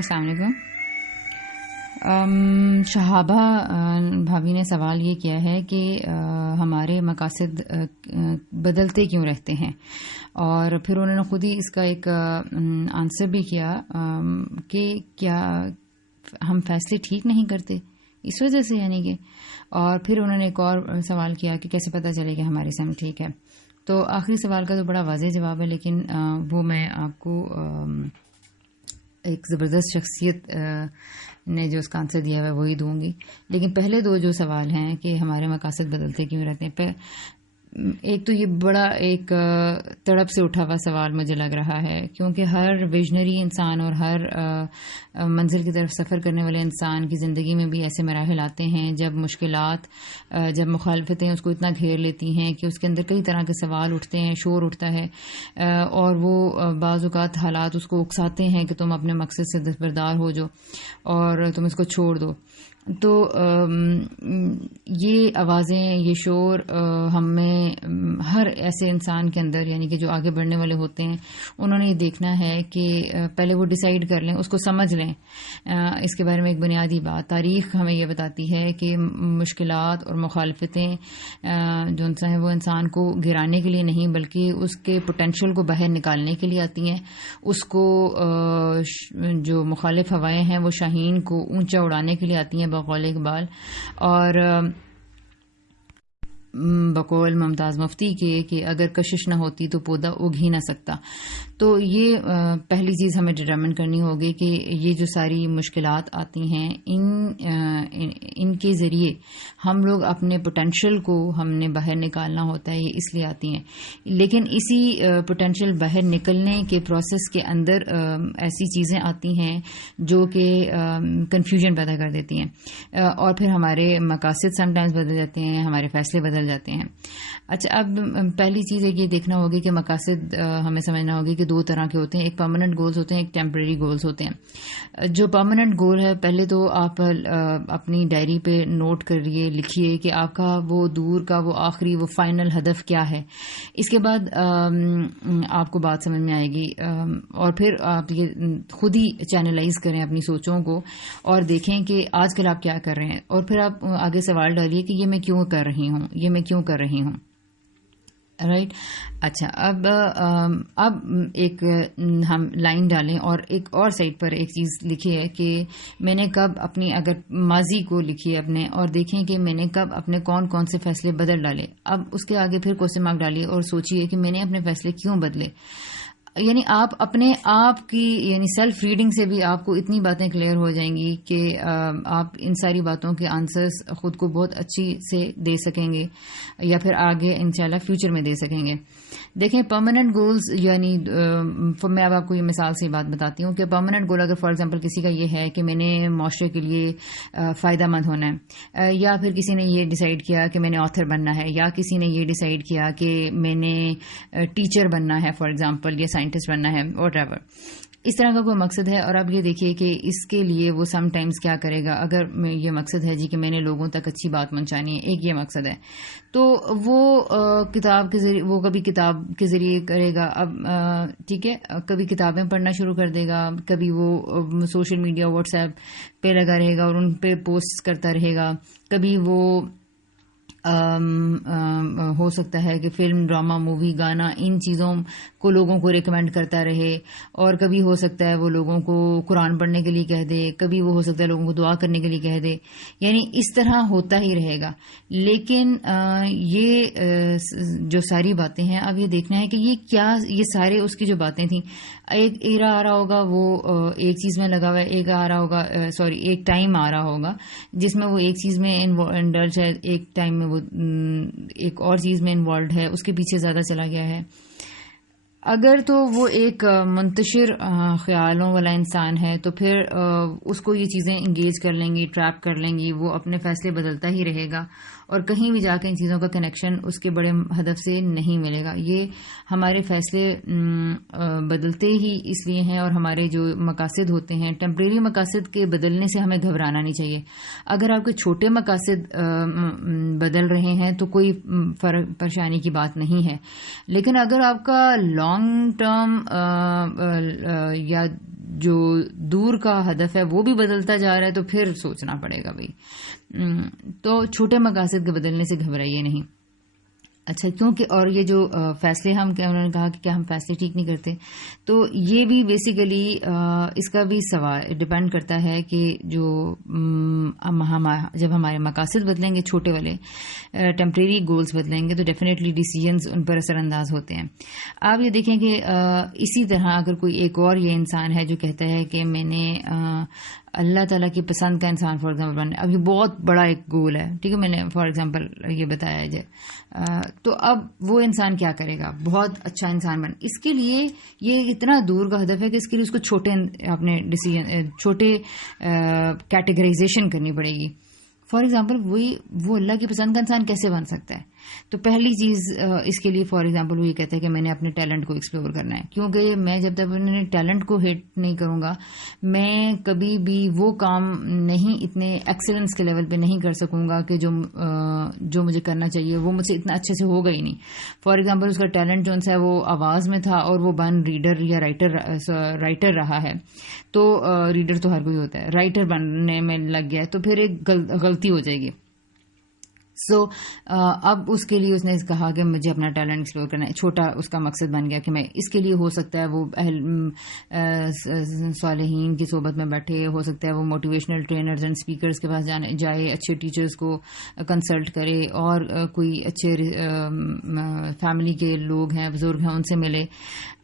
السلام علیکم. شہابہ بھابھی نے سوال یہ کیا ہے کہ ہمارے مقاصد بدلتے کیوں رہتے ہیں، اور پھر انہوں نے خود ہی اس کا ایک آنسر بھی کیا کہ کیا ہم فیصلے ٹھیک نہیں کرتے اس وجہ سے، یعنی کہ، اور پھر انہوں نے ایک اور سوال کیا کہ کیسے پتہ چلے کہ ہماری سمجھ ٹھیک ہے. تو آخری سوال کا تو بڑا واضح جواب ہے، لیکن وہ میں آپ کو ایک زبردست شخصیت نے جو اس کا آنسر دیا ہے وہی دوں گی. لیکن پہلے دو جو سوال ہیں کہ ہمارے مقاصد بدلتے کیوں رہتے ہیں، ایک تو یہ بڑا ایک تڑپ سے اٹھا ہوا سوال مجھے لگ رہا ہے، کیونکہ ہر ویژنری انسان اور ہر منزل کی طرف سفر کرنے والے انسان کی زندگی میں بھی ایسے مراحل آتے ہیں جب مشکلات، جب مخالفتیں اس کو اتنا گھیر لیتی ہیں کہ اس کے اندر کئی طرح کے سوال اٹھتے ہیں، شور اٹھتا ہے، اور وہ بعض اوقات حالات اس کو اکساتے ہیں کہ تم اپنے مقصد سے دستبردار ہو جاؤ اور تم اس کو چھوڑ دو. تو یہ آوازیں، یہ شور ہم میں ہر ایسے انسان کے اندر، یعنی کہ جو آگے بڑھنے والے ہوتے ہیں، انہوں نے یہ دیکھنا ہے کہ پہلے وہ ڈیسائیڈ کر لیں، اس کو سمجھ لیں. اس کے بارے میں ایک بنیادی بات تاریخ ہمیں یہ بتاتی ہے کہ مشکلات اور مخالفتیں جو ہیں وہ انسان کو گرانے کے لیے نہیں بلکہ اس کے پوٹینشیل کو باہر نکالنے کے لیے آتی ہیں. اس کو جو مخالف ہوائیں ہیں وہ شاہین کو اونچا اڑانے کے لیے آتی ہیں بقول اقبال، اور بقول ممتاز مفتی کے کہ اگر کشش نہ ہوتی تو پودا اگ ہی نہ سکتا. تو یہ پہلی چیز ہمیں ڈٹرمن کرنی ہوگی کہ یہ جو ساری مشکلات آتی ہیں ان کے ذریعے ہم لوگ اپنے پوٹینشیل کو ہم نے باہر نکالنا ہوتا ہے. یہ اس لیے آتی ہیں، لیکن اسی پوٹینشیل باہر نکلنے کے پروسیس کے اندر ایسی چیزیں آتی ہیں جو کہ کنفیوژن پیدا کر دیتی ہیں، اور پھر ہمارے مقاصد سم ٹائمز بدل جاتے ہیں، ہمارے فیصلے بدل جاتے ہیں. اچھا، اب پہلی چیز ہے کہ یہ دیکھنا ہوگی کہ مقاصد ہمیں سمجھنا ہوگی کہ دو طرح کے ہوتے ہیں، ایک پرماننٹ گولز ہوتے ہیں، ایک ٹیمپریری گولز ہوتے ہیں. جو پرماننٹ گول ہے، پہلے تو آپ اپنی ڈائری پہ نوٹ کریے، لکھیے کہ آپ کا وہ دور کا وہ آخری وہ فائنل ہدف کیا ہے. اس کے بعد آپ کو بات سمجھ میں آئے گی، اور پھر آپ یہ خود ہی چینلائز کریں اپنی سوچوں کو اور دیکھیں کہ آج کل آپ کیا کر رہے ہیں، اور پھر آپ آگے سوال ڈالیے کہ یہ میں کیوں کر رہی ہوں، یہ میں کیوں کر رہی ہوں. رائٹ. اچھا، اب ایک ہم لائن ڈالیں اور ایک اور سائٹ پر ایک چیز لکھی ہے کہ میں نے کب اپنی، اگر ماضی کو لکھیے اپنے اور دیکھیں کہ میں نے کب اپنے کون کون سے فیصلے بدل ڈالے. اب اس کے آگے پھر کوسچن مارک ڈالیے اور سوچئے کہ میں نے اپنے فیصلے کیوں بدلے. یعنی آپ اپنے آپ کی یعنی سیلف ریڈنگ سے بھی آپ کو اتنی باتیں کلیئر ہو جائیں گی کہ آپ ان ساری باتوں کے آنسرز خود کو بہت اچھی سے دے سکیں گے، یا پھر آگے انشاءاللہ فیوچر میں دے سکیں گے. دیکھیں، پرماننٹ گولز یعنی میں اب آپ کو یہ مثال سے بات بتاتی ہوں کہ پرماننٹ گول اگر فار ایگزامپل کسی کا یہ ہے کہ میں نے معاشرے کے لیے فائدہ مند ہونا ہے، یا پھر کسی نے یہ ڈیسائیڈ کیا کہ میں نے آتھر بننا ہے، یا کسی نے یہ ڈیسائیڈ کیا کہ میں نے ٹیچر بننا ہے فار ایگزامپل، یا سائنٹسٹ بننا ہے، واٹ ایور، اس طرح کا کوئی مقصد ہے. اور اب یہ دیکھیے کہ اس کے لیے وہ سم ٹائمز کیا کرے گا. اگر یہ مقصد ہے جی کہ میں نے لوگوں تک اچھی بات پہنچانی ہے، ایک یہ مقصد ہے، تو وہ کتاب کے ذریعے، وہ کبھی کتاب کے ذریعے کرے گا. اب ٹھیک ہے، کبھی کتابیں پڑھنا شروع کر دے گا، کبھی وہ سوشل میڈیا واٹس ایپ پہ لگا رہے گا اور ان پہ پوسٹ کرتا رہے گا، کبھی وہ ہو سکتا ہے کہ فلم، ڈرامہ، مووی، گانا، ان چیزوں کو لوگوں کو ریکمینڈ کرتا رہے، اور کبھی ہو سکتا ہے وہ لوگوں کو قرآن پڑھنے کے لیے کہہ دے، کبھی وہ ہو سکتا ہے لوگوں کو دعا کرنے کے لیے کہہ دے. یعنی اس طرح ہوتا ہی رہے گا. لیکن یہ جو ساری باتیں ہیں، اب یہ دیکھنا ہے کہ یہ کیا، یہ سارے اس کی جو باتیں تھیں، ایک ایرا آ رہا ہوگا وہ ایک چیز میں لگا ہوا ہے، ایک آ رہا ہوگا ایک ٹائم آ رہا ہوگا جس میں وہ ایک چیز میں انڈلج ہے، ایک ٹائم میں وہ ایک اور چیز میں انوالوڈ ہے، اس کے پیچھے زیادہ چلا گیا ہے. اگر تو وہ ایک منتشر خیالوں والا انسان ہے تو پھر اس کو یہ چیزیں انگیج کر لیں گی، ٹریپ کر لیں گی، وہ اپنے فیصلے بدلتا ہی رہے گا اور کہیں بھی جا کے ان چیزوں کا کنیکشن اس کے بڑے ہدف سے نہیں ملے گا. یہ ہمارے فیصلے بدلتے ہی اس لیے ہیں، اور ہمارے جو مقاصد ہوتے ہیں، ٹیمپریری مقاصد کے بدلنے سے ہمیں گھبرانا نہیں چاہیے. اگر آپ کے چھوٹے مقاصد بدل رہے ہیں تو کوئی پریشانی کی بات نہیں ہے، لیکن اگر آپ کا لانگ ٹرم یا جو دور کا ہدف ہے وہ بھی بدلتا جا رہا ہے تو پھر سوچنا پڑے گا بھائی. تو چھوٹے مقاصد کے بدلنے سے گھبرائیے نہیں. اچھا کیونکہ اور یہ جو فیصلے انہوں نے کہا کہ کیا ہم فیصلے ٹھیک نہیں کرتے, تو یہ بھی بیسیکلی اس کا بھی سوال ڈپینڈ کرتا ہے کہ جو جب ہمارے مقاصد بدلیں گے, چھوٹے والے ٹیمپریری گولز بدلیں گے, تو ڈیفینیٹلی ڈیسیجنز ان پر اثر انداز ہوتے ہیں. آپ یہ دیکھیں کہ اسی طرح اگر کوئی ایک اور یہ انسان ہے جو کہتا ہے کہ میں نے اللہ تعالیٰ کی پسند کا انسان فار ایگزامپل بننا, اب یہ بہت بڑا ایک گول ہے, ٹھیک ہے, میں نے فار ایگزامپل یہ بتایا ہے, تو اب وہ انسان کیا کرے گا, بہت اچھا انسان بن, اس کے لیے یہ اتنا دور کا ہدف ہے کہ اس کے لیے اس کو چھوٹے اپنے ڈیسیجن, چھوٹے کیٹیگرائزیشن کرنی پڑے گی. فار ایگزامپل وہ اللہ کی پسند کا انسان کیسے بن سکتا ہے؟ تو پہلی چیز اس کے لیے فار ایگزامپل وہ یہ کہتا ہے کہ میں نے اپنے ٹیلنٹ کو ایکسپلور کرنا ہے, کیونکہ میں جب تک اپنے ٹیلنٹ کو ہٹ نہیں کروں گا میں کبھی بھی وہ کام نہیں اتنے ایکسلنس کے لیول پہ نہیں کر سکوں گا کہ جو مجھے کرنا چاہیے وہ مجھ سے اتنا اچھے سے ہوگا ہی نہیں. فار ایگزامپل اس کا ٹیلنٹ جو ہے وہ آواز میں تھا اور وہ ریڈر یا رائٹر رہا ہے, تو ریڈر تو ہر کوئی ہوتا ہے, رائٹر بننے میں لگ گیا ہے تو پھر ایک غلطی ہو جائے گی. سو اب اس کے لیے اس نے کہا کہ مجھے اپنا ٹیلنٹ ایکسپلور کرنا ہے. چھوٹا اس کا مقصد بن گیا کہ میں اس کے لیے ہو سکتا ہے وہ صالحین کی صحبت میں بیٹھے, ہو سکتا ہے وہ موٹیویشنل ٹرینرز اینڈ اسپیکرز کے پاس جائے, اچھے ٹیچرز کو کنسلٹ کرے, اور کوئی اچھے فیملی کے لوگ ہیں, بزرگ ہیں, ان سے ملے.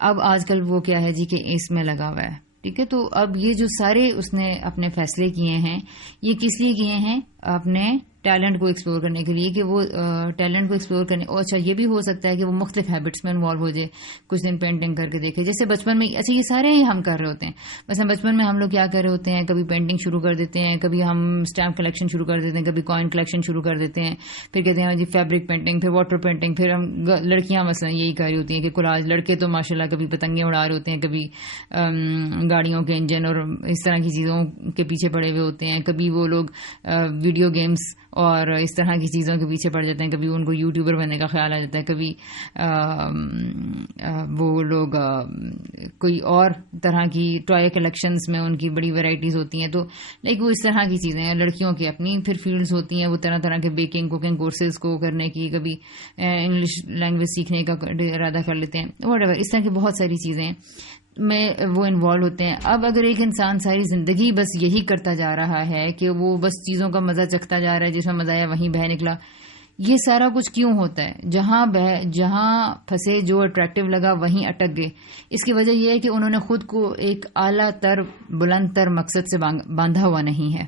اب آج کل وہ کیا ہے جی کہ اس میں لگا ہوا ہے, ٹھیک ہے. تو اب یہ جو سارے اس نے اپنے فیصلے کیے ہیں یہ کس لیے کیے ہیں؟ اپنے ٹیلنٹ کو ایکسپلور کرنے کے لیے, کہ وہ ٹیلنٹ کو ایکسپلور کرنے. اور اچھا یہ بھی ہو سکتا ہے کہ وہ مختلف ہیبٹس میں انوالو ہو جائے, کچھ دن پینٹنگ کر کے دیکھے, جیسے بچپن میں. اچھا یہ سارے ہی ہم کر رہے ہوتے ہیں. مثلا بچپن میں ہم لوگ کیا کر رہے ہوتے ہیں, کبھی پینٹنگ شروع کر دیتے ہیں, کبھی ہم اسٹیمپ کلیکشن شروع کر دیتے ہیں, کبھی کوائن کلیکشن شروع کر دیتے ہیں, پھر کہتے ہیں جی فیبرک پینٹنگ, پھر واٹر پینٹنگ, پھر ہم لڑکیاں مثلا یہی کر رہی ہوتی ہیں کہ کولاج. لڑکے تو ماشاء اللہ کبھی پتنگیں اڑا رہے ہوتے ہیں, کبھی گاڑیوں کے انجن اور اس طرح کی چیزوں کے پیچھے پڑے ہوئے ہوتے ہیں, کبھی وہ لوگ ویڈیو گیمز اور اس طرح کی چیزوں کے پیچھے پڑ جاتے ہیں, کبھی ان کو یوٹیوبر بننے کا خیال آ جاتا ہے, کبھی وہ لوگ کوئی اور طرح کی ٹوائے کلیکشنز میں ان کی بڑی ویرائٹیز ہوتی ہیں. تو لائک وہ اس طرح کی چیزیں ہیں. لڑکیوں کی اپنی پھر فیلڈز ہوتی ہیں, وہ طرح طرح کے بیکنگ کوکنگ کورسز کو کرنے کی, کبھی انگلش لینگویج سیکھنے کا ارادہ کر لیتے ہیں, واٹ ایور. اس طرح کی بہت ساری چیزیں میں وہ انوالو ہوتے ہیں. اب اگر ایک انسان ساری زندگی بس یہی کرتا جا رہا ہے کہ وہ بس چیزوں کا مزہ چکھتا جا رہا ہے, جس میں مزہ آیا وہیں بہہ نکلا, یہ سارا کچھ کیوں ہوتا ہے؟ جہاں پھنسے, جو اٹریکٹیو لگا وہیں اٹک گئے. اس کی وجہ یہ ہے کہ انہوں نے خود کو ایک اعلیٰ تر بلند تر مقصد سے باندھا ہوا نہیں ہے,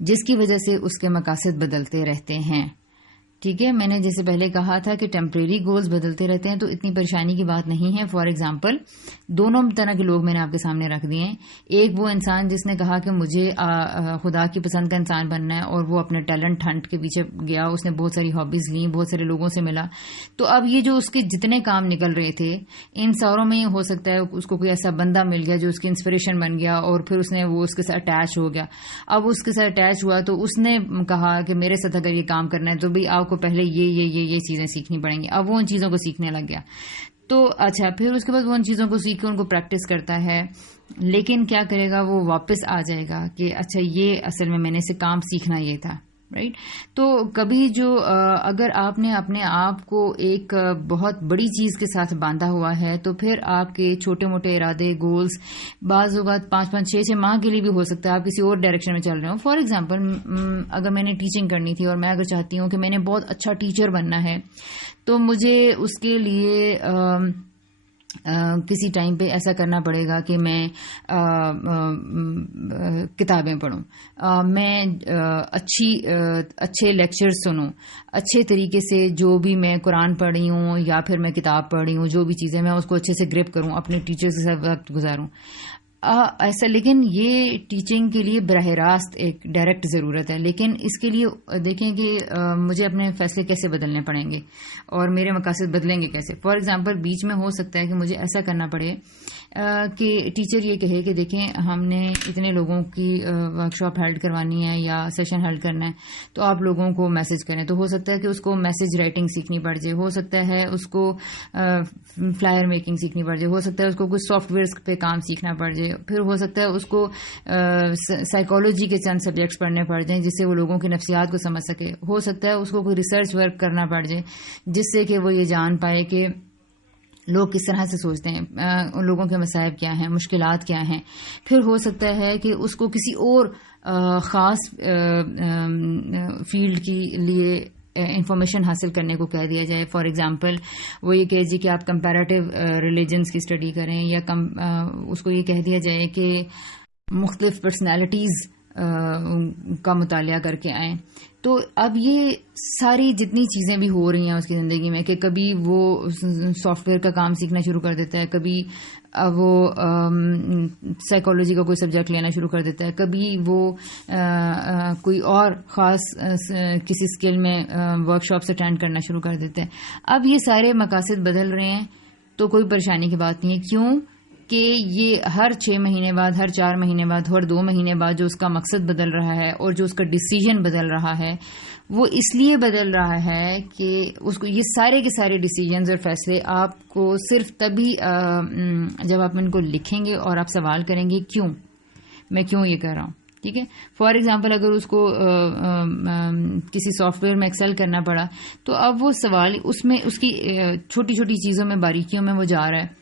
جس کی وجہ سے اس کے مقاصد بدلتے رہتے ہیں. ٹھیک ہے, میں نے جیسے پہلے کہا تھا کہ ٹیمپریری گولز بدلتے رہتے ہیں, تو اتنی پریشانی کی بات نہیں ہے. فار ایگزامپل دونوں طرح کے لوگ میں نے آپ کے سامنے رکھ دیے ہیں. ایک وہ انسان جس نے کہا کہ مجھے خدا کی پسند کا انسان بننا ہے, اور وہ اپنے ٹیلنٹ ہنٹ کے پیچھے گیا, اس نے بہت ساری ہابیز لیں, بہت سارے لوگوں سے ملا. تو اب یہ جو اس کے جتنے کام نکل رہے تھے ان ساروں میں ہو سکتا ہے اس کو کوئی ایسا بندہ مل گیا جو اس کی انسپریشن بن گیا, اور پھر اس نے وہ اس کے ساتھ اٹیچ ہو گیا. اب اس کے ساتھ اٹیچ ہوا تو اس نے کہا کہ میرے ساتھ اگر یہ کام کرنا ہے تو بھی آپ کو پہلے یہ چیزیں سیکھنی پڑیں گی. اب وہ ان چیزوں کو سیکھنے لگ گیا. تو اچھا پھر اس کے بعد وہ ان چیزوں کو سیکھ کے ان کو پریکٹس کرتا ہے, لیکن کیا کرے گا, وہ واپس آ جائے گا کہ اچھا یہ اصل میں نے سے کام سیکھنا یہ تھا, رائٹ. تو کبھی جو اگر آپ نے اپنے آپ کو ایک بہت بڑی چیز کے ساتھ باندھا ہوا ہے, تو پھر آپ کے چھوٹے موٹے ارادے گولز بعض اوقات 5-5 6 ماہ کے لیے بھی ہو سکتا ہے آپ کسی اور ڈائریکشن میں چل رہے ہوں. فار ایگزامپل اگر میں نے ٹیچنگ کرنی تھی اور میں اگر چاہتی ہوں کہ میں نے بہت اچھا ٹیچر بننا ہے, تو مجھے اس کے لیے کسی ٹائم پہ ایسا کرنا پڑے گا کہ میں کتابیں پڑھوں, میں اچھے لیکچرز سنوں, اچھے طریقے سے جو بھی میں قرآن پڑھی ہوں یا پھر میں کتاب پڑھی ہوں, جو بھی چیزیں میں اس کو اچھے سے گرپ کروں, اپنے ٹیچرز کے ساتھ وقت گزاروں ایسا. لیکن یہ ٹیچنگ کے لیے براہ راست ایک ڈائریکٹ ضرورت ہے. لیکن اس کے لیے دیکھیں کہ مجھے اپنے فیصلے کیسے بدلنے پڑیں گے اور میرے مقاصد بدلیں گے کیسے. فار ایگزامپل بیچ میں ہو سکتا ہے کہ مجھے ایسا کرنا پڑے کہ ٹیچر یہ کہے کہ دیکھیں ہم نے اتنے لوگوں کی ورکشاپ ہیلڈ کروانی ہے یا سیشن ہیلڈ کرنا ہے تو آپ لوگوں کو میسج کریں. تو ہو سکتا ہے کہ اس کو میسج رائٹنگ سیکھنی پڑ جائے, ہو سکتا ہے اس کو فلائر میکنگ سیکھنی پڑ جائے, ہو سکتا ہے اس کو کچھ سافٹ ویئرس پہ کام سیکھنا پڑ جائے, پھر ہو سکتا ہے اس کو سائیکالوجی کے چند سبجیکٹس پڑھنے پڑ جائیں جس سے وہ لوگوں کی نفسیات کو سمجھ سکے, ہو سکتا ہے اس کو کوئی ریسرچ ورک کرنا پڑ جائے جس سے کہ وہ یہ جان پائے کہ لوگ کس طرح سے سوچتے ہیں, ان لوگوں کے مصائب کیا ہیں, مشکلات کیا ہیں. پھر ہو سکتا ہے کہ اس کو کسی اور خاص فیلڈ کے لیے انفارمیشن حاصل کرنے کو کہہ دیا جائے. فار ایگزامپل وہ یہ کہے جی کہ آپ کمپیریٹیو ریلیجنس کی اسٹڈی کریں, یا اس کو یہ کہہ دیا جائے کہ مختلف پرسنالٹیز کا مطالعہ کر کے آئیں. تو اب یہ ساری جتنی چیزیں بھی ہو رہی ہیں اس کی زندگی میں کہ کبھی وہ سافٹ ویئر کا کام سیکھنا شروع کر دیتا ہے, کبھی وہ سائیکالوجی کا کوئی سبجیکٹ لینا شروع کر دیتا ہے, کبھی وہ کوئی اور خاص کسی اسکل میں ورک شاپس اٹینڈ کرنا شروع کر دیتا ہے. اب یہ سارے مقاصد بدل رہے ہیں تو کوئی پریشانی کی بات نہیں ہے. کیوں کہ یہ ہر 6 مہینے بعد, ہر 4 مہینے بعد, ہر 2 مہینے بعد جو اس کا مقصد بدل رہا ہے اور جو اس کا ڈیسیجن بدل رہا ہے وہ اس لیے بدل رہا ہے کہ اس کو یہ سارے کے سارے ڈیسیجنز اور فیصلے آپ کو صرف تبھی جب آپ ان کو لکھیں گے اور آپ سوال کریں گے کیوں, میں کیوں یہ کر رہا ہوں. ٹھیک ہے, فار ایگزامپل اگر اس کو کسی سافٹ ویئر میں ایکسل کرنا پڑا تو اب وہ سوال اس میں اس کی چھوٹی چھوٹی چیزوں میں, باریکیوں میں وہ جا رہا ہے,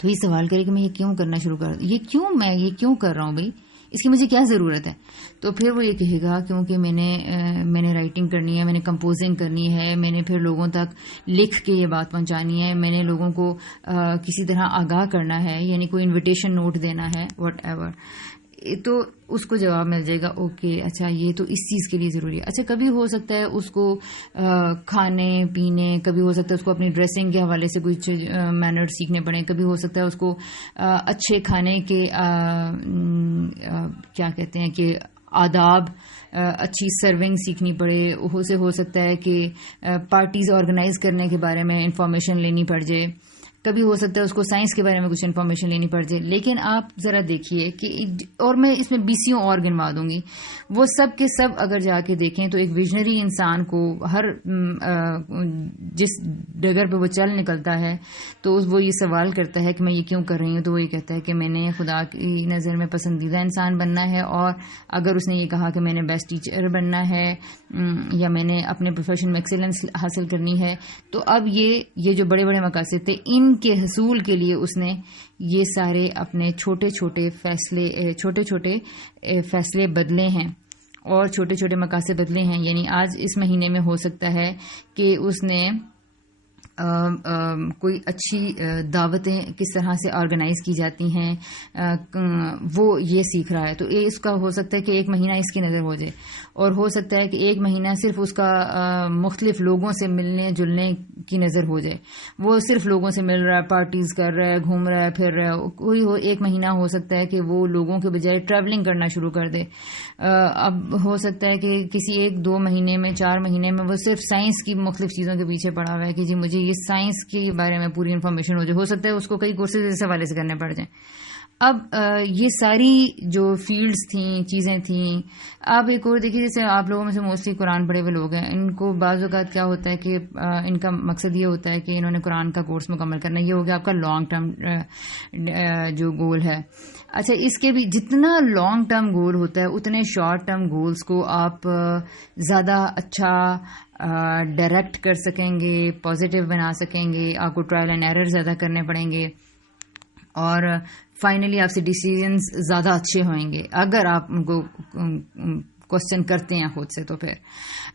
تو یہ سوال کرے کہ میں یہ کیوں کرنا شروع کر, یہ کیوں کر رہا ہوں بھائی, اس کی مجھے کیا ضرورت ہے. تو پھر وہ یہ کہے گا کیونکہ میں نے رائٹنگ کرنی ہے, میں نے کمپوزنگ کرنی ہے, میں نے پھر لوگوں تک لکھ کے یہ بات پہنچانی ہے, میں نے لوگوں کو کسی طرح آگاہ کرنا ہے, یعنی کوئی انویٹیشن نوٹ دینا ہے, واٹ ایور. تو اس کو جواب مل جائے گا اوکے اچھا یہ تو اس چیز کے لیے ضروری ہے. اچھا کبھی ہو سکتا ہے اس کو کھانے پینے, کبھی ہو سکتا ہے اس کو اپنی ڈریسنگ کے حوالے سے کچھ مینر سیکھنے پڑیں, کبھی ہو سکتا ہے اس کو اچھے کھانے کے کیا کہتے ہیں کہ آداب, اچھی سرونگ سیکھنی پڑے, ہو سکتا ہے کہ پارٹیز آرگنائز کرنے کے بارے میں انفارمیشن لینی پڑ جائے, کبھی ہو سکتا ہے اس کو سائنس کے بارے میں کچھ انفارمیشن لینی پڑ جائے. لیکن آپ ذرا دیکھیے کہ اور میں اس میں 20 اور گنوا دوں گی, وہ سب کے سب اگر جا کے دیکھیں تو ایک ویژنری انسان کو ہر جس ڈگر پہ وہ چل نکلتا ہے تو وہ یہ سوال کرتا ہے کہ میں یہ کیوں کر رہی ہوں, تو وہ یہ کہتا ہے کہ میں نے خدا کی نظر میں پسندیدہ انسان بننا ہے, اور اگر اس نے یہ کہا کہ میں نے بیسٹ ٹیچر بننا ہے یا میں نے اپنے پروفیشن میں ایکسیلنس حاصل کرنی ہے, تو اب یہ جو بڑے بڑے مقاصد تھے ان کے حصول کے لیے اس نے یہ سارے اپنے چھوٹے چھوٹے فیصلے بدلے ہیں اور چھوٹے چھوٹے مقاصد بدلے ہیں. یعنی آج اس مہینے میں ہو سکتا ہے کہ اس نے کوئی اچھی دعوتیں کس طرح سے آرگنائز کی جاتی ہیں وہ یہ سیکھ رہا ہے, تو اس کا ہو سکتا ہے کہ 1 مہینہ اس کی نظر ہو جائے, اور ہو سکتا ہے کہ 1 مہینہ صرف اس کا مختلف لوگوں سے ملنے جلنے کی نظر ہو جائے, وہ صرف لوگوں سے مل رہا ہے, پارٹیز کر رہا ہے, گھوم رہا ہے, پھر رہا ہے. کوئی 1 مہینہ ہو سکتا ہے کہ وہ لوگوں کے بجائے ٹریولنگ کرنا شروع کر دے. اب ہو سکتا ہے کہ کسی 1-2 مہینے میں 4 مہینے میں وہ صرف سائنس کی مختلف چیزوں کے پیچھے پڑا ہوا ہے کہ جی مجھے یہ سائنس کے بارے میں پوری انفارمیشن ہو جائے. ہو سکتا ہے اس کو کئی کورسز اس حوالے سے کرنے پڑ جائیں. اب یہ ساری جو فیلڈز تھیں, چیزیں تھیں. آپ ایک اور دیکھیے, جیسے آپ لوگوں میں سے موسٹلی قرآن پڑھے ہوئے لوگ ہیں, ان کو بعض اوقات کیا ہوتا ہے کہ ان کا مقصد یہ ہوتا ہے کہ انہوں نے قرآن کا کورس مکمل کرنا, یہ ہو گیا آپ کا لانگ ٹرم جو گول ہے. اچھا اس کے بھی جتنا لانگ ٹرم گول ہوتا ہے اتنے شارٹ ٹرم گولز کو آپ زیادہ اچھا ڈائریکٹ کر سکیں گے, پازیٹیو بنا سکیں گے. آپ کو ٹرائل اینڈ ایرر زیادہ کرنے پڑیں گے اور فائنلی آپ سے ڈیسیژنز زیادہ اچھے ہوئیں گے اگر آپ ان کو کوشچن کرتے ہیں خود سے. تو پھر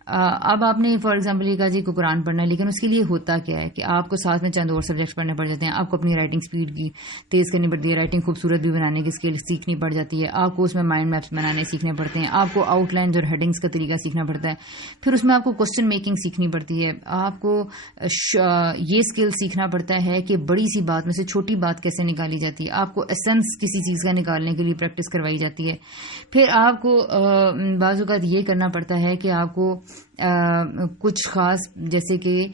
اب آپ نے فار ایگزامپل یہ کہا جی کو قرآن پڑھنا ہے, لیکن اس کے لیے ہوتا کیا ہے کہ آپ کو ساتھ میں چند اور سبجیکٹس پڑھنے پڑ جاتے ہیں. آپ کو اپنی رائٹنگ سپیڈ کی تیز کرنی پڑتی ہے, رائٹنگ خوبصورت بھی بنانے کی اسکل سیکھنی پڑ جاتی ہے, آپ کو اس میں مائنڈ میپس بنانے سیکھنے پڑتے ہیں, آپ کو آؤٹ لائنز اور ہیڈنگس کا طریقہ سیکھنا پڑتا ہے, پھر اس میں آپ کو کوشچن میکنگ سیکھنی پڑتی ہے, آپ کو یہ اسکل سیکھنا پڑتا ہے کہ بڑی سی بات میں سے چھوٹی بات کیسے نکالی جاتی ہے, آپ کو ایسنس کسی چیز کا نکالنے کے لیے پریکٹس کروائی جاتی ہے. پھر آپ کو بعض اوقات یہ کرنا پڑتا ہے کہ آپ کو کچھ خاص جیسے کہ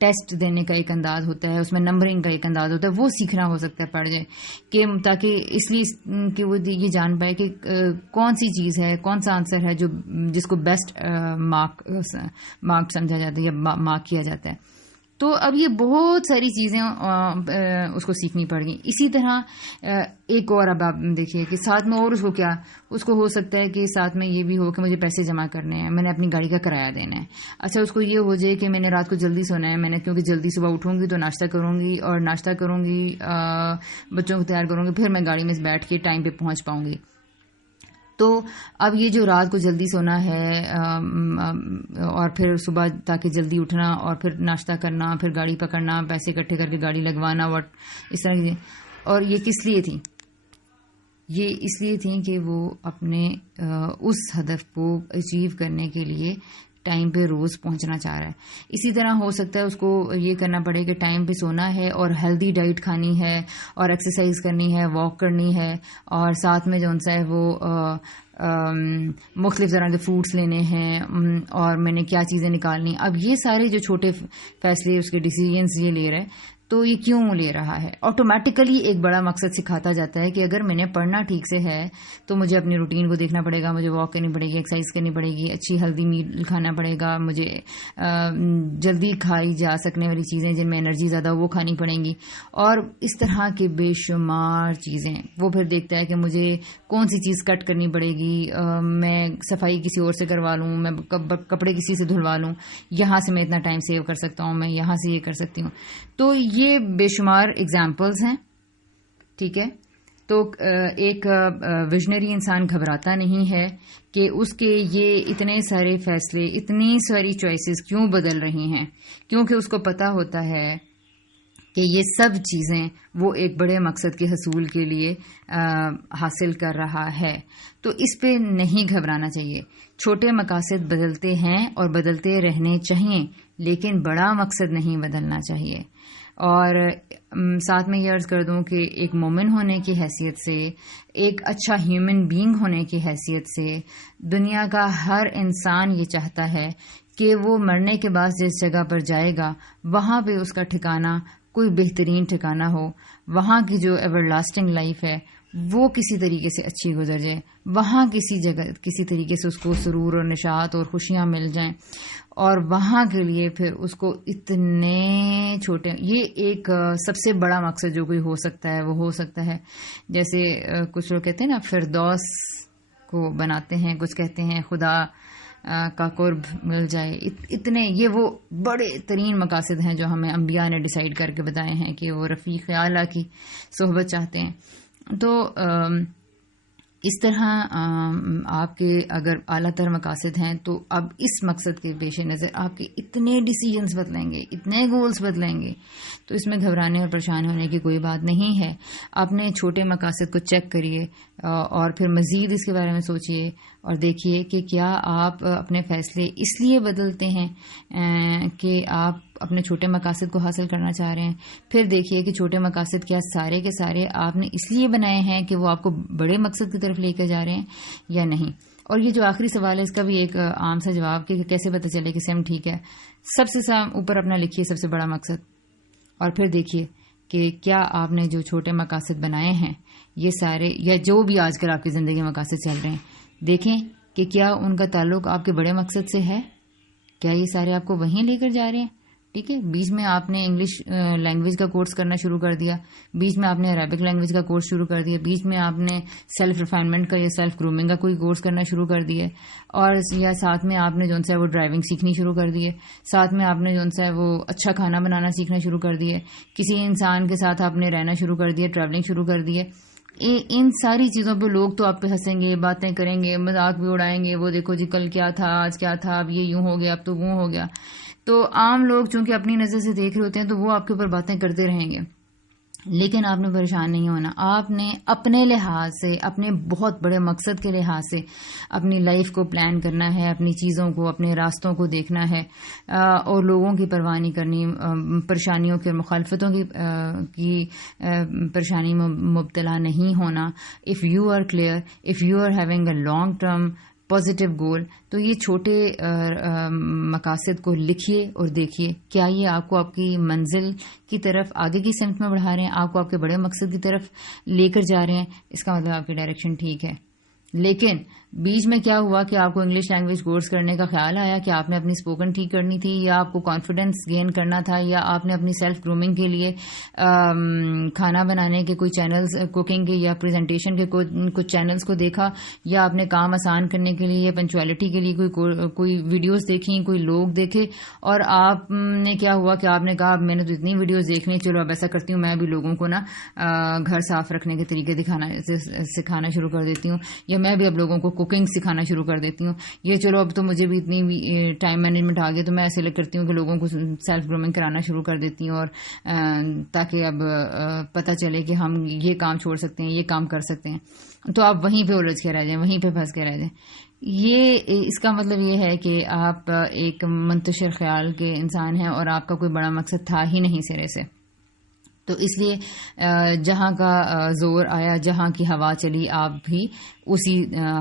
ٹیسٹ دینے کا ایک انداز ہوتا ہے, اس میں نمبرنگ کا ایک انداز ہوتا ہے, وہ سیکھنا ہو سکتا ہے پڑھ جائے کہ تاکہ اس لیے کہ وہ یہ جان پائے کہ کون سی چیز ہے, کون سا آنسر ہے جس کو بیسٹ مارک سمجھا جاتا ہے یا مارک کیا جاتا ہے. تو اب یہ بہت ساری چیزیں اس کو سیکھنی پڑ گئی. اسی طرح ایک اور اب آپ دیکھیے کہ ساتھ میں اور اس کو ہو سکتا ہے کہ ساتھ میں یہ بھی ہو کہ مجھے پیسے جمع کرنے ہیں, میں نے اپنی گاڑی کا کرایہ دینا ہے. اچھا, اس کو یہ ہو جائے کہ میں نے رات کو جلدی سونا ہے, میں نے کیونکہ جلدی صبح اٹھوں گی تو ناشتہ کروں گی, اور ناشتہ کروں گی بچوں کو تیار کروں گی, پھر میں گاڑی میں بیٹھ کے ٹائم پہ پہنچ پاؤں گی. تو اب یہ جو رات کو جلدی سونا ہے اور پھر صبح تاکہ جلدی اٹھنا اور پھر ناشتہ کرنا, پھر گاڑی پکڑنا, پیسے اکٹھے کر کے گاڑی لگوانا, اس طرح کی, اور یہ کس لیے تھی؟ یہ اس لیے تھی کہ وہ اپنے اس ہدف کو اچیو کرنے کے لیے ٹائم پہ روز پہنچنا چاہ رہا ہے. اسی طرح ہو سکتا ہے اس کو یہ کرنا پڑے کہ ٹائم پہ سونا ہے اور ہیلدی ڈائٹ کھانی ہے اور ایکسرسائز کرنی ہے, واک کرنی ہے, اور ساتھ میں جو ان سا ہے وہ مختلف طرح کے فوڈس لینے ہیں, اور میں نے کیا چیزیں نکالنی. اب یہ سارے جو چھوٹے فیصلے, اس کے ڈیسیجنس یہ لے رہے ہیں, تو یہ کیوں لے رہا ہے؟ آٹومیٹیکلی ایک بڑا مقصد سکھاتا جاتا ہے کہ اگر میں نے پڑھنا ٹھیک سے ہے تو مجھے اپنی روٹین کو دیکھنا پڑے گا, مجھے واک کرنی پڑے گی, ایکسرسائز کرنی پڑے گی, اچھی ہیلدی میل کھانا پڑے گا, مجھے جلدی کھائی جا سکنے والی چیزیں جن میں انرجی زیادہ وہ کھانی پڑیں گی, اور اس طرح کے بے شمار چیزیں. وہ پھر دیکھتا ہے کہ مجھے کون سی چیز کٹ کرنی پڑے گی, میں صفائی کسی اور سے کروا لوں, میں کپڑے کسی سے دھلوا لوں, یہاں سے میں اتنا ٹائم سیو کر سکتا ہوں, میں یہاں سے یہ کر سکتی ہوں. تو یہ بے شمار اگزامپلز ہیں, ٹھیک ہے. تو ایک ویژنری انسان گھبراتا نہیں ہے کہ اس کے یہ اتنے سارے فیصلے, اتنی ساری چوائسیز کیوں بدل رہی ہیں, کیونکہ اس کو پتہ ہوتا ہے کہ یہ سب چیزیں وہ ایک بڑے مقصد کے حصول کے لیے حاصل کر رہا ہے. تو اس پہ نہیں گھبرانا چاہیے. چھوٹے مقاصد بدلتے ہیں اور بدلتے رہنے چاہیے, لیکن بڑا مقصد نہیں بدلنا چاہیے. اور ساتھ میں یہ عرض کر دوں کہ ایک مومن ہونے کی حیثیت سے, ایک اچھا ہیومن بینگ ہونے کی حیثیت سے, دنیا کا ہر انسان یہ چاہتا ہے کہ وہ مرنے کے بعد جس جگہ پر جائے گا وہاں پہ اس کا ٹھکانہ کوئی بہترین ٹھکانہ ہو, وہاں کی جو ایور لاسٹنگ لائف ہے وہ کسی طریقے سے اچھی گزر جائے, وہاں کسی طریقے سے اس کو سرور اور نشاط اور خوشیاں مل جائیں, اور وہاں کے لیے پھر اس کو اتنے چھوٹے, یہ ایک سب سے بڑا مقصد جو کوئی ہو سکتا ہے وہ ہو سکتا ہے. جیسے کچھ لوگ کہتے ہیں نا فردوس کو بناتے ہیں, کچھ کہتے ہیں خدا کا قرب مل جائے. اتنے یہ وہ بڑے ترین مقاصد ہیں جو ہمیں انبیاء نے ڈیسائیڈ کر کے بتائے ہیں کہ وہ رفیق اعلیٰ کی صحبت چاہتے ہیں. تو اس طرح آپ کے اگر اعلیٰ تر مقاصد ہیں تو اب اس مقصد کے پیش نظر آپ کے اتنے ڈیسیجنز بدلیں گے, اتنے گولز بدلیں گے, تو اس میں گھبرانے اور پریشان ہونے کی کوئی بات نہیں ہے. اپنے چھوٹے مقاصد کو چیک کریے اور پھر مزید اس کے بارے میں سوچئے اور دیکھیے کہ کیا آپ اپنے فیصلے اس لیے بدلتے ہیں کہ آپ اپنے چھوٹے مقاصد کو حاصل کرنا چاہ رہے ہیں. پھر دیکھیے کہ چھوٹے مقاصد کیا سارے کے سارے آپ نے اس لیے بنائے ہیں کہ وہ آپ کو بڑے مقصد کی طرف لے کر جا رہے ہیں یا نہیں. اور یہ جو آخری سوال ہے اس کا بھی ایک عام سا جواب کہ کیسے پتہ چلے کہ سیم ٹھیک ہے. سب سے اوپر اپنا لکھیے سب سے بڑا مقصد, اور پھر دیکھیے کہ کیا آپ نے جو چھوٹے مقاصد بنائے ہیں یہ سارے, یا جو بھی آج کل آپ کی زندگی میں مقاصد چل رہے ہیں, دیکھیں کہ کیا ان کا تعلق آپ کے بڑے مقصد سے ہے, کیا یہ سارے آپ کو وہیں لے کر جا رہے ہیں. ٹھیک ہے, بیچ میں آپ نے انگلش لینگویج کا کورس کرنا شروع کر دیا, بیچ میں آپ نے عربک لینگویج کا کورس شروع کر دیا, بیچ میں آپ نے سیلف ریفائنمنٹ کا یا سیلف گرومنگ کا کوئی کورس کرنا شروع کر دیا, اور یا ساتھ میں آپ نے جو ہے وہ ڈرائیونگ سیکھنی شروع کر دی ہے, ساتھ میں آپ نے جو ہے وہ اچھا کھانا بنانا سیکھنا شروع کر دیا, کسی انسان کے ساتھ آپ نے رہنا شروع کر دیا, ٹریولنگ شروع کر دی ہے. ان ساری چیزوں پہ لوگ تو آپ پہ ہنسیں گے, باتیں کریں گے, مذاق بھی اڑائیں گے, وہ دیکھو جی کل کیا تھا, آج کیا تھا, اب یہ یوں ہو گیا, اب تو وہ ہو گیا. تو عام لوگ چونکہ اپنی نظر سے دیکھ رہے ہوتے ہیں تو وہ آپ کے اوپر باتیں کرتے رہیں گے, لیکن آپ نے پریشان نہیں ہونا. آپ نے اپنے لحاظ سے, اپنے بہت بڑے مقصد کے لحاظ سے اپنی لائف کو پلان کرنا ہے, اپنی چیزوں کو, اپنے راستوں کو دیکھنا ہے, اور لوگوں کی پرواہ نہیں کرنی, پریشانیوں کی اور مخالفتوں کی پریشانی میں مبتلا نہیں ہونا. If you are clear, if you are having a long term positive goal. تو یہ چھوٹے مقاصد کو لکھیے اور دیکھیے کیا یہ آپ کو آپ کی منزل کی طرف آگے کی سمت میں بڑھا رہے ہیں, آپ کو آپ کے بڑے مقصد کی طرف لے کر جا رہے ہیں. اس کا مطلب آپ کی ڈائریکشن ٹھیک ہے. لیکن بیچ میں کیا ہوا کہ آپ کو انگلش لینگویج کورس کرنے کا خیال آیا کہ آپ نے اپنی اسپوکن ٹھیک کرنی تھی, یا آپ کو کانفیڈنس گین کرنا تھا, یا آپ نے اپنی سیلف گرومنگ کے لیے کھانا بنانے کے کوئی چینلز, کوکنگ کے یا پریزنٹیشن کے کچھ چینلز کو دیکھا, یا آپ نے کام آسان کرنے کے لیے, پنچویلٹی کے لیے کوئی ویڈیوز دیکھی, کوئی لوگ دیکھے, اور آپ نے کیا ہوا کہ آپ نے کہا میں نے تو اتنی ویڈیوز دیکھنی, چلو اب ایسا کرتی ہوں میں بھی لوگوں کو نا گھر صاف رکھنے کے طریقے سکھانا شروع کر دیتی ہوں, یا میں بھی اب لوگوں کو کوکنگ سکھانا شروع کر دیتی ہوں. یہ چلو اب تو مجھے بھی اتنی ٹائم مینجمنٹ آ گیا تو میں ایسے کرتی ہوں کہ لوگوں کو سیلف گرومنگ کرانا شروع کر دیتی ہوں, اور تاکہ اب پتہ چلے کہ ہم یہ کام چھوڑ سکتے ہیں, یہ کام کر سکتے ہیں. تو آپ وہیں پہ الجھ کے رہ جائیں, وہیں پہ پھنس کے رہ جائیں. یہ اس کا مطلب یہ ہے کہ آپ ایک منتشر خیال کے انسان ہیں اور آپ کا کوئی بڑا مقصد تھا ہی نہیں سرے سے. تو اس لیے جہاں کا زور آیا, جہاں کی ہوا چلی, آپ بھی اسی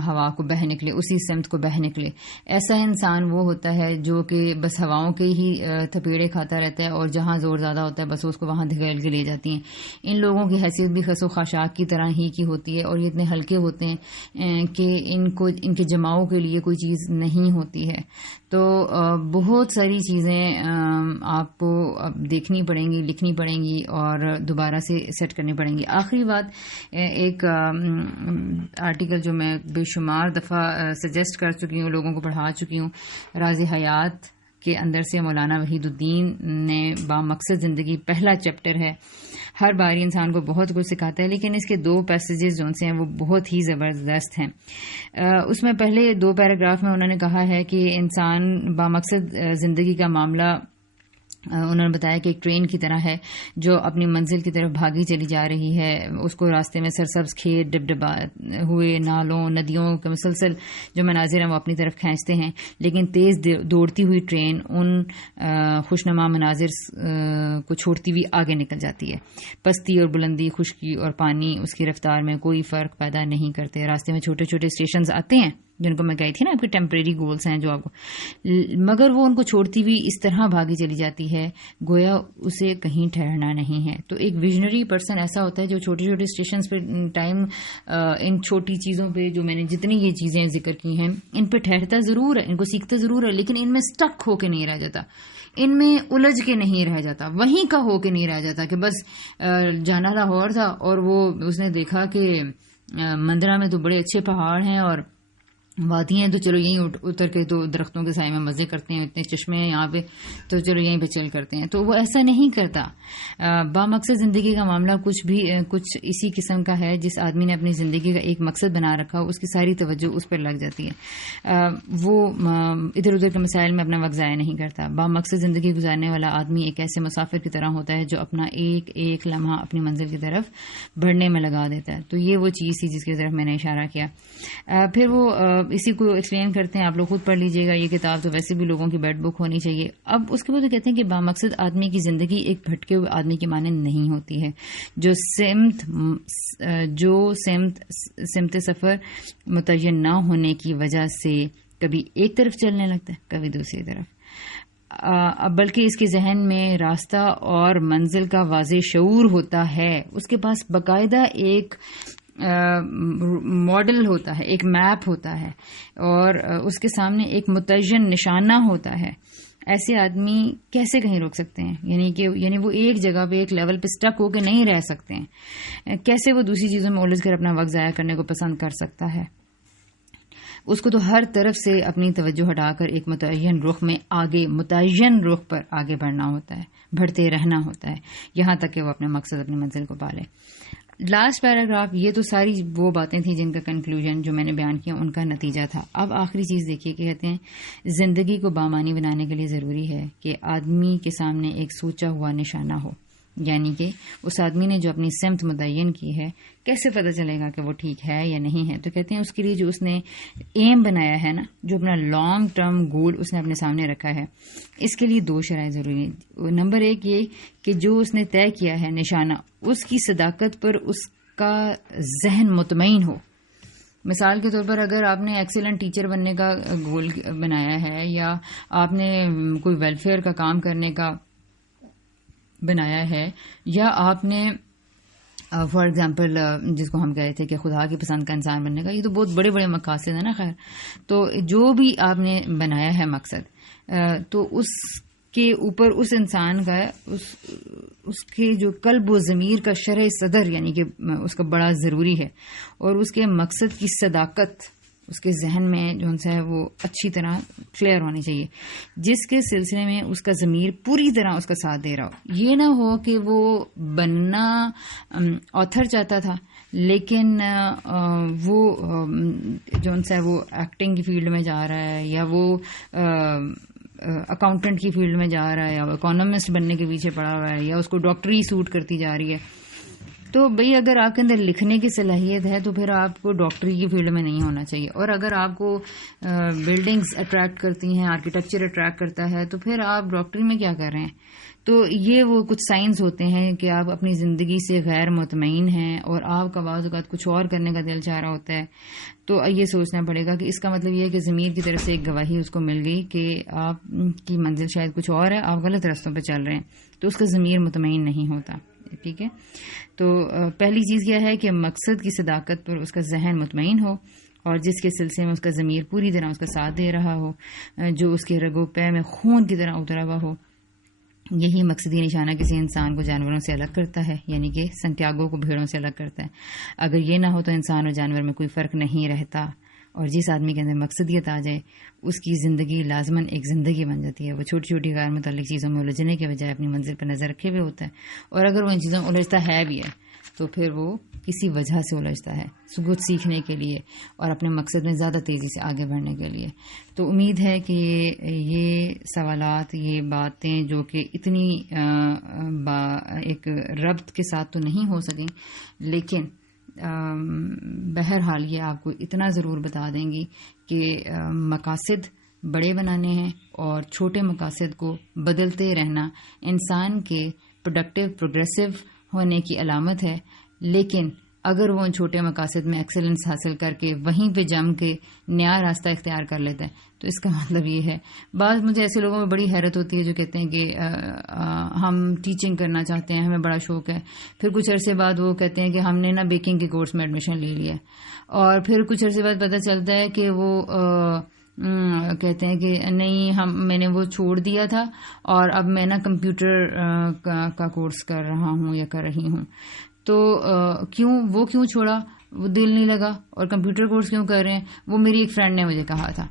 ہوا کو بہہ نکلے, اسی سمت کو بہہ نکلے. ایسا انسان وہ ہوتا ہے جو کہ بس ہواؤں کے ہی تھپیڑے کھاتا رہتا ہے, اور جہاں زور زیادہ ہوتا ہے بس اس کو وہاں دھکیل کے لے جاتی ہیں. ان لوگوں کی حیثیت بھی خس و خاشاک کی طرح ہی کی ہوتی ہے, اور یہ اتنے ہلکے ہوتے ہیں کہ ان کے جماؤ کے لیے کوئی چیز نہیں ہوتی ہے. تو بہت ساری چیزیں آپ کو اب دیکھنی پڑیں گی, لکھنی پڑیں گی, اور دوبارہ سے سیٹ کرنی پڑیں گی. آخری بات, ایک آرٹیکل جو میں بے شمار دفعہ سجیسٹ کر چکی ہوں, لوگوں کو پڑھا چکی ہوں, راز حیات کے اندر سے مولانا وحید الدین نے با مقصد زندگی پہلا چیپٹر ہے. ہر باری انسان کو بہت کچھ سکھاتا ہے, لیکن اس کے 2 پیسیجز جو سے ہیں وہ بہت ہی زبردست ہیں. اس میں پہلے 2 پیراگراف میں انہوں نے کہا ہے کہ انسان با مقصد زندگی کا معاملہ انہوں نے بتایا کہ ایک ٹرین کی طرح ہے جو اپنی منزل کی طرف بھاگی چلی جا رہی ہے. اس کو راستے میں سرسبز کھیت, ڈبڈبا ہوئے نالوں, ندیوں کے مسلسل جو مناظر ہیں وہ اپنی طرف کھینچتے ہیں, لیکن تیز دوڑتی ہوئی ٹرین ان خوشنما مناظر کو چھوڑتی ہوئی آگے نکل جاتی ہے. پستی اور بلندی, خشکی اور پانی اس کی رفتار میں کوئی فرق پیدا نہیں کرتے. راستے میں چھوٹے چھوٹے اسٹیشنز آتے ہیں جن کو میں کہی تھی نا آپ کے ٹیمپریری گولز ہیں جو آپ کو, مگر وہ ان کو چھوڑتی ہوئی اس طرح بھاگی چلی جاتی ہے گویا اسے کہیں ٹھہرنا نہیں ہے. تو ایک ویژنری پرسن ایسا ہوتا ہے جو چھوٹے چھوٹے اسٹیشنز پہ ٹائم, ان چھوٹی چیزوں پہ جو میں نے جتنی یہ چیزیں ذکر کی ہیں ان پہ ٹھہرتا ضرور ہے, ان کو سیکھتا ضرور ہے, لیکن ان میں سٹک ہو کے نہیں رہ جاتا, ان میں الجھ کے نہیں رہ جاتا, وہیں کا ہو کے نہیں رہ جاتا کہ بس جانا لاہور تھا اور وہ اس نے دیکھا کہ مندرا میں تو بڑے اچھے پہاڑ ہیں اور وادی ہیں, تو چلو یہیں اتر کے تو درختوں کے سائے میں مزے کرتے ہیں, اتنے چشمے ہیں یہاں پہ تو چلو یہیں پہ چل کرتے ہیں. تو وہ ایسا نہیں کرتا. با مقصد زندگی کا معاملہ کچھ اسی قسم کا ہے. جس آدمی نے اپنی زندگی کا ایک مقصد بنا رکھا اس کی ساری توجہ اس پر لگ جاتی ہے, وہ ادھر ادھر کے مسائل میں اپنا وقت ضائع نہیں کرتا. با مقصد زندگی گزارنے والا آدمی ایک ایسے مسافر کی طرح ہوتا ہے جو اپنا ایک ایک لمحہ اپنی منزل کی طرف بڑھنے میں لگا دیتا ہے. تو یہ وہ چیز تھی جس کی طرف میں نے اشارہ کیا. پھر وہ اسی کو ایکسپلین کرتے ہیں, آپ لوگ خود پڑھ لیجئے گا. یہ کتاب تو ویسے بھی لوگوں کی بیڈ بک ہونی چاہیے. اب اس کے بعد کہتے ہیں کہ با مقصد آدمی کی زندگی ایک بھٹکے ہوئے آدمی کی مانند نہیں ہوتی ہے جو سمت سفر متعین نہ ہونے کی وجہ سے کبھی ایک طرف چلنے لگتا ہے کبھی دوسری طرف, بلکہ اس کے ذہن میں راستہ اور منزل کا واضح شعور ہوتا ہے. اس کے پاس باقاعدہ ایک ماڈل ہوتا ہے, ایک میپ ہوتا ہے, اور اس کے سامنے ایک متعین نشانہ ہوتا ہے. ایسے آدمی کیسے کہیں روک سکتے ہیں؟ یعنی وہ ایک جگہ پہ ایک لیول پہ سٹک ہو کے نہیں رہ سکتے ہیں. کیسے وہ دوسری چیزوں میں الجھ کر اپنا وقت ضائع کرنے کو پسند کر سکتا ہے؟ اس کو تو ہر طرف سے اپنی توجہ ہٹا کر ایک متعین رخ پر آگے بڑھنا ہوتا ہے, بڑھتے رہنا ہوتا ہے, یہاں تک کہ وہ اپنے مقصد, اپنی منزل کو پالے. لاسٹ پیراگراف, یہ تو ساری وہ باتیں تھیں جن کا کنکلوژن جو میں نے بیان کیا ان کا نتیجہ تھا. اب آخری چیز دیکھیے کہ کہتے ہیں زندگی کو بامانی بنانے کے لیے ضروری ہے کہ آدمی کے سامنے ایک سوچا ہوا نشانہ ہو. یعنی کہ اس آدمی نے جو اپنی سمت متعین کی ہے کیسے پتہ چلے گا کہ وہ ٹھیک ہے یا نہیں ہے؟ تو کہتے ہیں اس کے لیے جو اس نے ایم بنایا ہے نا, جو اپنا لانگ ٹرم گول اس نے اپنے سامنے رکھا ہے, اس کے لیے 2 شرائط ضروری ہیں. نمبر 1 یہ کہ جو اس نے طے کیا ہے نشانہ, اس کی صداقت پر اس کا ذہن مطمئن ہو. مثال کے طور پر اگر آپ نے ایکسیلنٹ ٹیچر بننے کا گول بنایا ہے، یا آپ نے کوئی ویلفیئر کا کام کرنے کا بنایا ہے، یا آپ نے فار ایگزامپل جس کو ہم کہے تھے کہ خدا کی پسند کا انسان بننے کا، یہ تو بہت بڑے بڑے مقاصد ہیں نا. خیر، تو جو بھی آپ نے بنایا ہے مقصد، تو اس کے اوپر اس انسان کا اس کے جو قلب و ضمیر کا شرح صدر یعنی کہ اس کا بڑا ضروری ہے، اور اس کے مقصد کی صداقت اس کے ذہن میں جو ہے وہ اچھی طرح کلیئر ہونی چاہیے، جس کے سلسلے میں اس کا ضمیر پوری طرح اس کا ساتھ دے رہا ہو. یہ نہ ہو کہ وہ بننا آتھر چاہتا تھا، لیکن وہ جو ہے وہ ایکٹنگ کی فیلڈ میں جا رہا ہے، یا وہ اکاؤنٹنٹ کی فیلڈ میں جا رہا ہے، یا وہ اکانومسٹ بننے کے پیچھے پڑا ہوا ہے، یا اس کو ڈاکٹری سوٹ کرتی جا رہی ہے. تو بھئی اگر آپ کے اندر لکھنے کی صلاحیت ہے تو پھر آپ کو ڈاکٹری کی فیلڈ میں نہیں ہونا چاہیے. اور اگر آپ کو بلڈنگز اٹریکٹ کرتی ہیں، آرکیٹیکچر اٹریکٹ کرتا ہے، تو پھر آپ ڈاکٹری میں کیا کر رہے ہیں؟ تو یہ وہ کچھ سائنس ہوتے ہیں کہ آپ اپنی زندگی سے غیر مطمئن ہیں، اور آپ کا بعض اوقات کچھ اور کرنے کا دل چاہ رہا ہوتا ہے. تو یہ سوچنا پڑے گا کہ اس کا مطلب یہ ہے کہ ضمیر کی طرف سے ایک گواہی اس کو مل گئی کہ آپ کی منزل شاید کچھ اور ہے، آپ غلط رستوں پہ چل رہے ہیں، تو اس کا ضمیر مطمئن نہیں ہوتا. ٹھیک ہے، تو پہلی چیز یہ ہے کہ مقصد کی صداقت پر اس کا ذہن مطمئن ہو، اور جس کے سلسلے میں اس کا ضمیر پوری طرح اس کا ساتھ دے رہا ہو، جو اس کے رگ و پے میں خون کی طرح اترا ہوا ہو. یہی مقصدی نشانہ کسی انسان کو جانوروں سے الگ کرتا ہے، یعنی کہ سنتیاگو کو بھیڑوں سے الگ کرتا ہے. اگر یہ نہ ہو تو انسان اور جانور میں کوئی فرق نہیں رہتا، اور جس آدمی کے اندر مقصدیت آ جائے اس کی زندگی لازماً ایک زندگی بن جاتی ہے. وہ چھوٹی چھوٹی غیر متعلق چیزوں میں الجھنے کے بجائے اپنی منزل پر نظر رکھے ہوئے ہوتا ہے، اور اگر وہ ان چیزوں میں الجھتا ہے بھی ہے تو پھر وہ کسی وجہ سے الجھتا ہے، کچھ سیکھنے کے لیے اور اپنے مقصد میں زیادہ تیزی سے آگے بڑھنے کے لیے. تو امید ہے کہ یہ سوالات، یہ باتیں جو کہ اتنی ایک ربط کے ساتھ تو نہیں ہو سکیں، لیکن بہرحال یہ آپ کو اتنا ضرور بتا دیں گی کہ مقاصد بڑے بنانے ہیں، اور چھوٹے مقاصد کو بدلتے رہنا انسان کے پروڈکٹیو پروگریسو ہونے کی علامت ہے. لیکن اگر وہ ان چھوٹے مقاصد میں ایکسلنس حاصل کر کے وہیں پہ جم کے نیا راستہ اختیار کر لیتا ہے، تو اس کا مطلب یہ ہے. بعض مجھے ایسے لوگوں میں بڑی حیرت ہوتی ہے جو کہتے ہیں کہ ہم ٹیچنگ کرنا چاہتے ہیں، ہمیں بڑا شوق ہے، پھر کچھ عرصے بعد وہ کہتے ہیں کہ ہم نے نا بیکنگ کے کورس میں ایڈمیشن لے لیا، اور پھر کچھ عرصے بعد پتہ چلتا ہے کہ وہ کہتے ہیں کہ نہیں، میں نے وہ چھوڑ دیا تھا، اور اب میں نا کمپیوٹر کا کورس کر رہا ہوں یا کر رہی ہوں. تو کیوں چھوڑا؟ وہ دل نہیں لگا. اور کمپیوٹر کورس کیوں کر رہے ہیں؟ وہ میری ایک فرینڈ نے مجھے کہا تھا.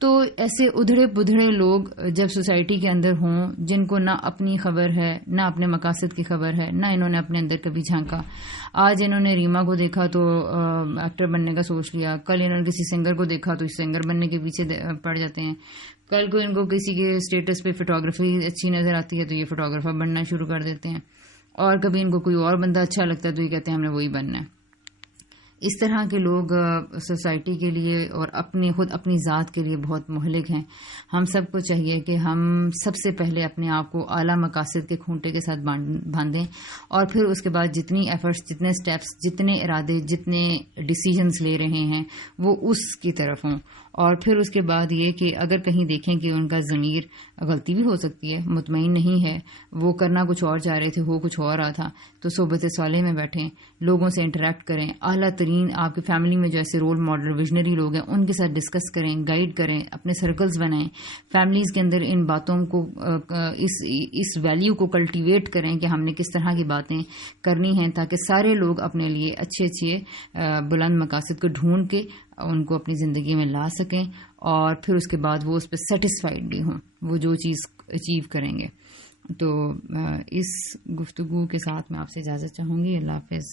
تو ایسے ادھڑے بدھڑے لوگ جب سوسائٹی کے اندر ہوں، جن کو نہ اپنی خبر ہے، نہ اپنے مقاصد کی خبر ہے، نہ انہوں نے اپنے اندر کبھی جھانکا. آج انہوں نے ریما کو دیکھا تو ایکٹر بننے کا سوچ لیا، کل انہوں نے کسی سنگر کو دیکھا تو سنگر بننے کے پیچھے پڑ جاتے ہیں، کل کو ان کو کسی کے اسٹیٹس پہ فوٹوگرافی اچھی نظر آتی ہے تو یہ فوٹوگرافر بننا شروع کر دیتے ہیں، اور کبھی ان کو کوئی اور بندہ اچھا لگتا ہے تو یہ کہتے ہیں ہم نے وہی بننا ہے. اس طرح کے لوگ سوسائٹی کے لیے اور خود اپنی ذات کے لیے بہت مہلک ہیں. ہم سب کو چاہیے کہ ہم سب سے پہلے اپنے آپ کو اعلیٰ مقاصد کے کھونٹے کے ساتھ باندھیں، اور پھر اس کے بعد جتنی ایفرٹس، جتنے سٹیپس، جتنے ارادے، جتنے ڈیسیجنز لے رہے ہیں وہ اس کی طرف ہوں. اور پھر اس کے بعد یہ کہ اگر کہیں دیکھیں کہ ان کا ضمیر، غلطی بھی ہو سکتی ہے، مطمئن نہیں ہے، وہ کرنا کچھ اور چاہ رہے تھے، ہو کچھ اور رہا تھا، تو صحبت صالح میں بیٹھیں، لوگوں سے انٹریکٹ کریں، اعلیٰ ترین آپ کی فیملی میں جو ایسے رول ماڈل ویژنری لوگ ہیں ان کے ساتھ ڈسکس کریں، گائیڈ کریں، اپنے سرکلز بنائیں، فیملیز کے اندر ان باتوں کو، اس ویلیو کو کلٹیویٹ کریں کہ ہم نے کس طرح کی باتیں کرنی ہیں، تاکہ سارے لوگ اپنے لیے اچھے بلند مقاصد کو ڈھونڈ کے ان کو اپنی زندگی میں لا سکیں، اور پھر اس کے بعد وہ اس پہ سیٹسفائیڈ بھی ہوں، وہ جو چیز اچیو کریں گے. تو اس گفتگو کے ساتھ میں آپ سے اجازت چاہوں گی. اللہ حافظ.